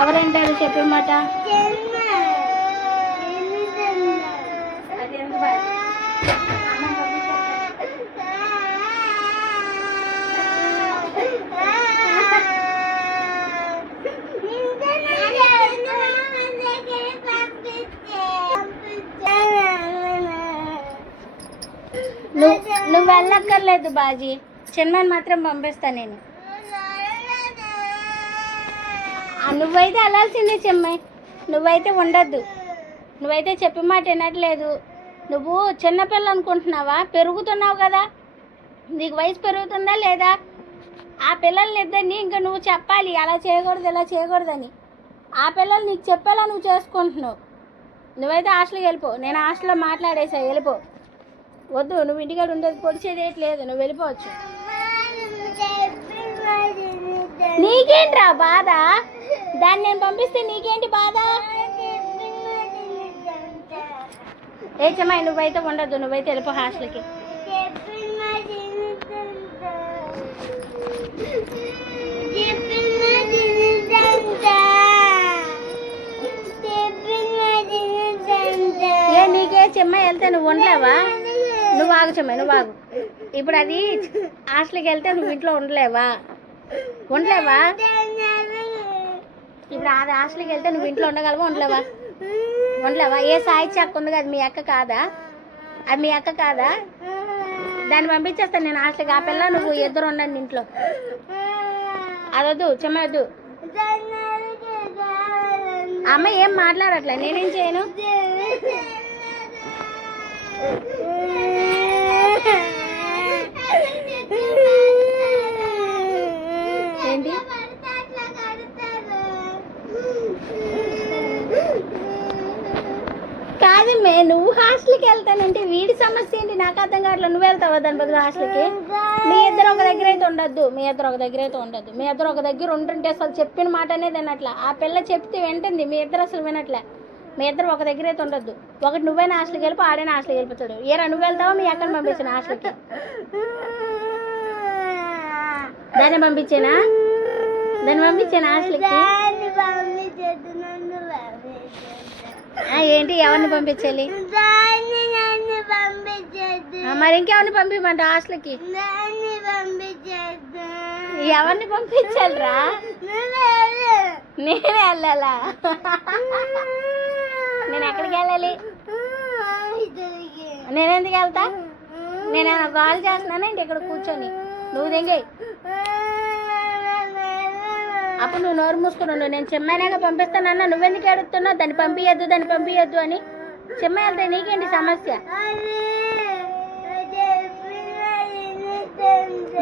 ఎవరంటారు చెప్పే మాట? నువ్వు వెళ్ళక్కర్లేదు బాజీ, చిన్నని మాత్రం పంపిస్తాను నేను. నువ్వైతే వెళ్ళాల్సిందే చెమ్మాయి, నువ్వైతే ఉండద్దు. నువ్వైతే చెప్పి మాట వినట్లేదు. నువ్వు చిన్నపిల్ల అనుకుంటున్నావా? పెరుగుతున్నావు కదా, నీకు వయసు పెరుగుతుందా లేదా? ఆ పిల్లల్ని ఇద్దరిని ఇంకా నువ్వు చెప్పాలి అలా చేయకూడదు ఇలా చేయకూడదని. ఆ పిల్లలు నీకు చెప్పేలా నువ్వు చేసుకుంటున్నావు. నువ్వైతే హాస్టల్కి వెళ్ళిపో. నేను హాస్టల్లో మాట్లాడేసా, వెళ్ళిపో. వద్దు, నువ్వు ఇంటికాడ ఉండేది పొడిచేది ఏంటి లేదు, నువ్వు వెళ్ళిపోవచ్చు. నీకేంట్రా బాధ? దాన్ని నేను పంపిస్తే నీకేంటి బాధ? ఏ చెమ్మాయి నువ్వైతే ఉండద్దు, నువ్వైతే వెళ్ళిపో హాస్టల్కి. ఏ నీకే చెమ్మాయి వెళ్తే నువ్వు ఉండలేవా? నువ్వు ఆగు చెమ్మాయి, నువ్వు ఆగు. ఇప్పుడు అది హాస్టల్కి వెళ్తే నువ్వు ఇంట్లో ఉండలేవా? ఉండలేవా? ఇప్పుడు అది హాస్టల్కి వెళ్తే నువ్వు ఇంట్లో ఉండగలవా? ఉండలేవా? ఉండలేవా? ఏ సాయి అక్క ఉంది కదా, మీ అక్క కాదా? అది మీ అక్క కాదా? దాన్ని పంపించేస్తాను నేను హాస్టల్కి. ఆ పిల్ల నువ్వు ఇద్దరు ఉండండి ఇంట్లో. అదొద్దు చెమ్మద్దు. అమ్మ ఏం మాట్లాడట్లే, నేనేం చేయను. ఏంటి కాదమ్మే, నువ్వు హాస్టల్కి వెళ్తానంటే వీడి సమస్య ఏంటి నాకు అర్థం కావట్లేదు. నువ్వు వెళ్తావా దాని బదులు హాస్టల్కి? మీ ఇద్దరు ఒక దగ్గర అయితే ఉండద్దు, మీ ఇద్దరు ఒక దగ్గర అయితే ఉండద్దు. మీ ఇద్దరు ఒక దగ్గర ఉంటుంటే అసలు చెప్పిన మాట అనేది వినట్లా. ఆ పిల్ల చెప్తే వింటుంది, మీ ఇద్దరు అసలు వినట్లే. మీ ఇద్దరు ఒక దగ్గర అయితే ఉండద్దు. ఒకటి నువ్వైనా హాస్టల్కి వెళ్ళిపో, ఆడైనా హాస్టల్కి వెళ్ళిపోతాడు. ఏరా నువ్వు వెళ్తావా మీ అక్కని పంపించాను హాస్టల్కి? దాన్ని పంపించేనా? దాన్ని పంపించాను హాస్టల్కి. ఏంటి ఎవరిని పంపించాలి? మరి ఇంకెవరిని పంపించమంట హాస్టల్కి? ఎవరిని పంపించాలిరా? నేనే వెళ్ళాలా? నేను ఎక్కడికి వెళ్ళాలి? నేనెందుకు వెళ్తా? నేనేమైనా కాల్ చేస్తున్నానా ఏంటి ఇక్కడ కూర్చొని? నువ్వు దింగేయి. అప్పుడు నువ్వు నోరు మూసుకుని ఉండు. నేను చెమ్మైనాగా పంపిస్తానన్నా నువ్వెందుకు అడుగుతున్నావు? దాన్ని పంపించద్దు దాన్ని పంపించద్దు అని. చెమ్మ వెళ్తే నీకేంటి సమస్య?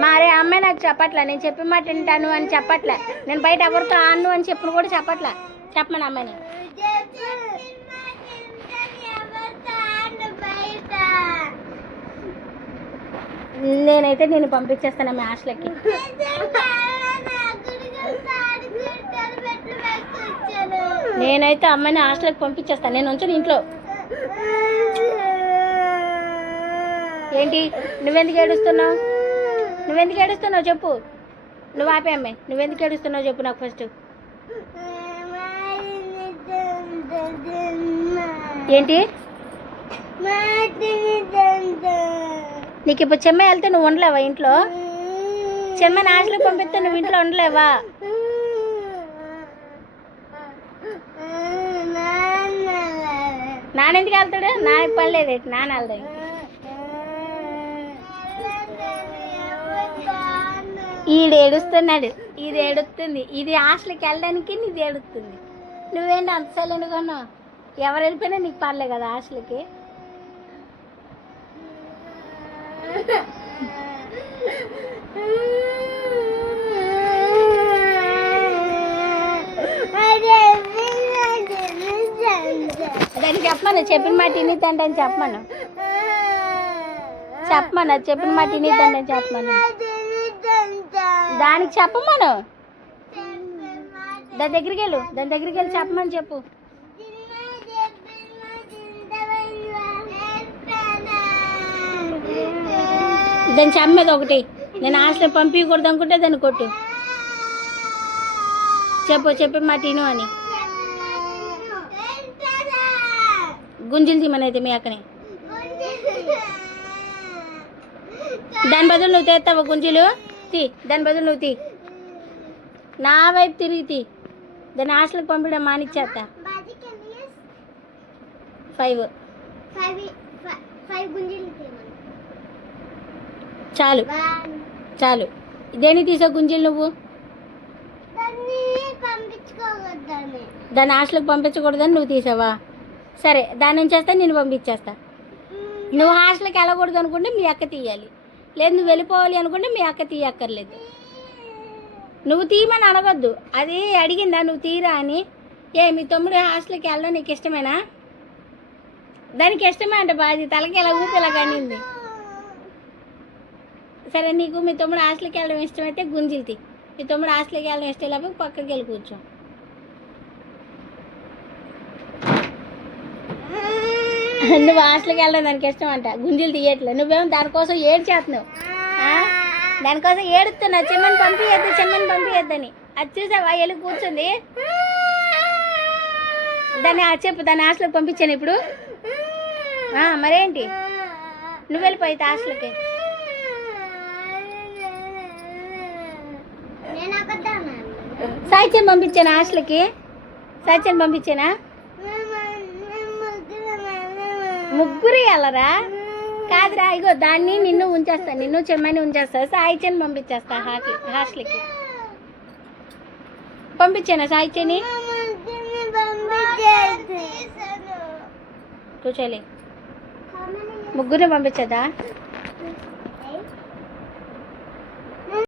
మరే అమ్మాయి నాకు చెప్పట్లే, నేను చెప్పి మాట వింటాను అని చెప్పట్లే. నేను బయట ఎవరితో ఆను అని చెప్పిన కూడా చెప్పట్లే. చెప్పమని అమ్మాయిని. నేనైతే నేను పంపించేస్తాను మీ హాస్టల్కి. నేనైతే అమ్మాయిని హాస్టల్కి పంపించేస్తాను. నేను ఉంచను ఇంట్లో. ఏంటి నువ్వెందుకు ఏడుస్తున్నావు? నువ్వెందుకు ఏడుస్తున్నావు చెప్పు. నువ్వు ఆపే అమ్మాయి, నువ్వెందుకు ఏడుస్తున్నావు చెప్పు నాకు ఫస్ట్. ఏంటి నీకు ఇప్పుడు చెమ్మ వెళ్తే నువ్వు ఉండలేవా ఇంట్లో? చెమ్మని హాస్టల్కి పంపిస్తే నువ్వు ఇంట్లో ఉండలేవా? నాన్న ఎందుకు వెళ్తాడు? నాకు పని లేదు, నాన్న వెళ్దాం. ఈడు ఏడుస్తున్నాడు, ఇది ఏడుస్తుంది. ఇది హాస్టల్కి వెళ్ళడానికి నీది ఏడుస్తుంది. నువ్వేంటి అంత సైలెంట్ కొన్నావు? ఎవరు వెళ్ళిపోయినా నీకు పర్లే కదా హాస్టల్కి? దానికి చెప్పమను, చెప్పిన మాట వినిద్దండి అని చెప్పమను. చెప్పమను, చెప్పిన మాట వినిద్దండి అని చెప్పమను. దానికి చెప్పమను. దాని దగ్గరికి వెళ్ళు, దాని దగ్గరికి వెళ్ళి చెప్పమని చెప్పు. దాన్ని చెప్పేది ఒకటి, నేను హాస్టల్ పంపించకూడదు అనుకుంటే దాన్ని కొట్టు. చెప్పి మా తిను అని. గుంజులు తీమనైతే మీ అక్కని. దాని బదులు నువ్వు తెస్తావా గుంజులు? తీ, దాని బదులు నువ్వు తీ. నా వైపు తిరిగి తీ. దాన్ని హాస్టల్కి పంపించడం మానిచ్చేస్తా. 5 చాలు చాలు. దేని తీసా గుంజీలు నువ్వు? దాన్ని హాస్టల్కి పంపించకూడదని నువ్వు తీసావా? సరే, దాని నుంచి వస్తే నేను పంపించేస్తా. నువ్వు హాస్టల్కి వెళ్ళకూడదు అనుకుంటే మీ అక్క తీయాలి, లేదు నువ్వు వెళ్ళిపోవాలి అనుకుంటే మీ అక్క తీయక్కర్లేదు. నువ్వు తీయమని అనవద్దు. అది అడిగిందా నువ్వు తీరా అని? మీ తమ్ముడు హాస్టల్కి వెళ్ళడం నీకు ఇష్టమేనా? దానికి ఇష్టమే అంట బాధి, తలకి ఇలా ఊపిలా కానింది. సరే, నీకు మీ తమ్ముడు హాస్టల్కి వెళ్ళడం ఇష్టమైతే గుంజీలు తీ. మీ తమ్ముడు హాస్టల్కి వెళ్ళడం ఇష్టం లేకపోతే పక్కకి వెళ్ళి కూర్చో. నువ్వు హాస్టల్కి వెళ్ళడం దానికి ఇష్టం అంట, గుంజీలు తీయట్లేదు. నువ్వేమో దానికోసం ఏడ్చేస్తున్నావు. దానికోసం ఏడుతున్నావు, చెమ్మని పంపించద్దని. అది చూసావా వెళ్ళి కూర్చుంది. దాన్ని చెప్పు, దాన్ని హాస్టల్కి పంపించాను ఇప్పుడు. మరేంటి, నువ్వు వెళ్ళిపోయి హాస్టల్కి. సాయిత్యం పంపించాను హాస్టల్కి. సాయిత్యం పంపించానా? ముగ్గురు వెళ్ళరా? కాదురా, ఇగో దాన్ని నిన్ను ఉంచేస్తా, నిన్ను చెమ్మని ఉంచేస్తా. సాయిత్యం పంపించేస్తా హాస్టల్కి. పంపించానా సాయిత్యని? కూర్చోలే, ముగ్గురిని పంపించదా?